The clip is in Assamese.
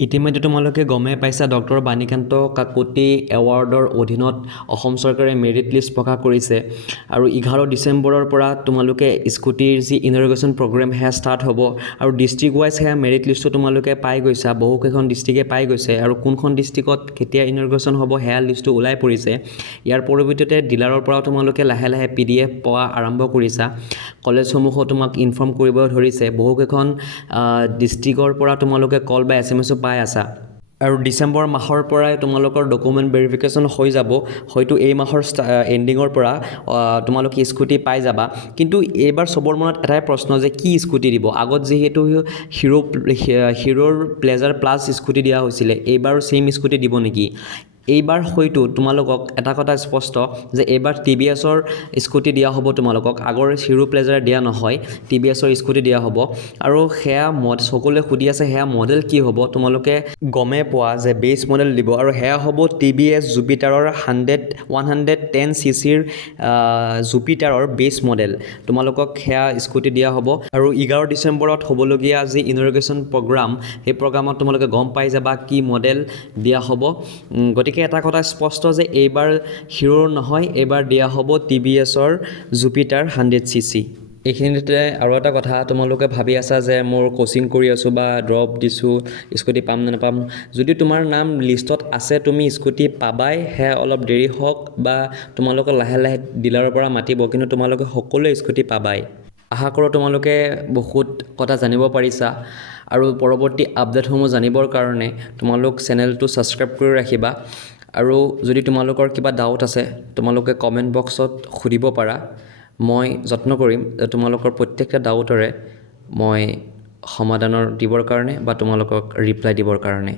ইতিমধ্যে তোমালোকে গমেই পাইছা ডক্টৰ বাণীকান্ত কাকতি এৱাৰ্ডৰ অধীনত অসম চৰকাৰে মেৰিট লিষ্ট প্ৰকাশ কৰিছে আৰু 11 ডিচেম্বৰৰ পৰা তোমালোকে স্কুটিৰ যি ইন'গ্ৰেশ্যন প্ৰগ্ৰেম সেয়া ষ্টাৰ্ট হ'ব আৰু ডিষ্ট্ৰিক্ট ৱাইজ সেয়া মেৰিট লিষ্টটো তোমালোকে পাই গৈছা বহুকেইখন ডিষ্ট্ৰিক্টে পাই গৈছে আৰু কোনখন ডিষ্ট্ৰিক্টত কেতিয়া ইন'গ্ৰেশ্যন হ'ব সেয়া লিষ্টটো ওলাই পৰিছে ইয়াৰ পৰিৱৰ্তে ডিলাৰৰ পৰা তোমালোকে লাহে লাহে PDF পোৱা আৰম্ভ কৰিছা কলেজসমূহো তোমাক ইনফৰ্ম কৰিব ধৰিছে বহুকেইখন ডিষ্ট্ৰিক্টৰ পৰা তোমালোকে কল বা SMS পাই আছা আৰু ডিচেম্বৰ মাহৰ পৰাই তোমালোকৰ ডকুমেণ্ট ভেৰিফিকেশ্যন হৈ যাব হয়তো এই মাহৰ এণ্ডিঙৰ পৰা তোমালোকে স্কুটি পাই যাবা কিন্তু এইবাৰ চবৰ মনত এটাই প্ৰশ্ন যে কি স্কুটি দিব আগত যিহেতু হিৰোৰ প্লেজাৰ প্লাছ স্কুটি দিয়া হৈছিলে এইবাৰো ছেইম স্কুটি দিব নেকি এইবাৰ হয়তো তোমালোকক এটা কথা স্পষ্ট যে এইবাৰ TVSৰ স্কুটি দিয়া হ'ব তোমালোকক আগৰ হিৰো প্লেজাৰ দিয়া নহয় TVSৰ স্কুটি দিয়া হ'ব আৰু সেয়া সকলোৱে সুধি আছে সেয়া মডেল কি হ'ব তোমালোকে গমে পোৱা যে বেছ মডেল দিব আৰু সেয়া হ'ব TVS জুপিটাৰৰ 110cc জুপিটাৰৰ বেছ মডেল তোমালোকক সেয়া স্কুটি দিয়া হ'ব আৰু 11 ডিচেম্বৰত হ'বলগীয়া যি ইন'গ্ৰেশ্যন প্ৰগ্ৰাম সেই প্ৰগ্ৰামত তোমালোকে গম পাই যাবা কি মডেল দিয়া হ'ব গতিকে এটা কথা স্পষ্ট যে এইবাৰ হিৰোৰ নহয় এইবাৰ দিয়া হ'ব TVSৰ জুপিটাৰ 100cc এইখিনিতে আৰু এটা কথা তোমালোকে ভাবি আছা যে মোৰ কোচিং কৰি আছোঁ বা ড্ৰপ দিছোঁ স্কুটি পাম নে নাপাম যদি তোমাৰ নাম লিষ্টত আছে তুমি স্কুটি পাবাই সেয়া অলপ দেৰি হওক বা তোমালোকে লাহে লাহে ডিলাৰৰ পৰা মাতিব কিন্তু তোমালোকে সকলোৱে স্কুটি পাবাই আশা কৰোঁ তোমালোকে বহুত কথা জানিব পাৰিছা আৰু পৰৱৰ্তী আপডেটসমূহ জানিবৰ কাৰণে তোমালোক চেনেলটো ছাবস্ক্ৰাইব কৰি ৰাখিবা আৰু যদি তোমালোকৰ কিবা ডাউট আছে তোমালোকে কমেণ্ট বক্সত সুধিব পাৰা মই যত্ন কৰিম যে তোমালোকৰ প্ৰত্যেকটা ডাউটৰে মই সমাধানৰ দিবৰ কাৰণে বা তোমালোকক ৰিপ্লাই দিবৰ কাৰণে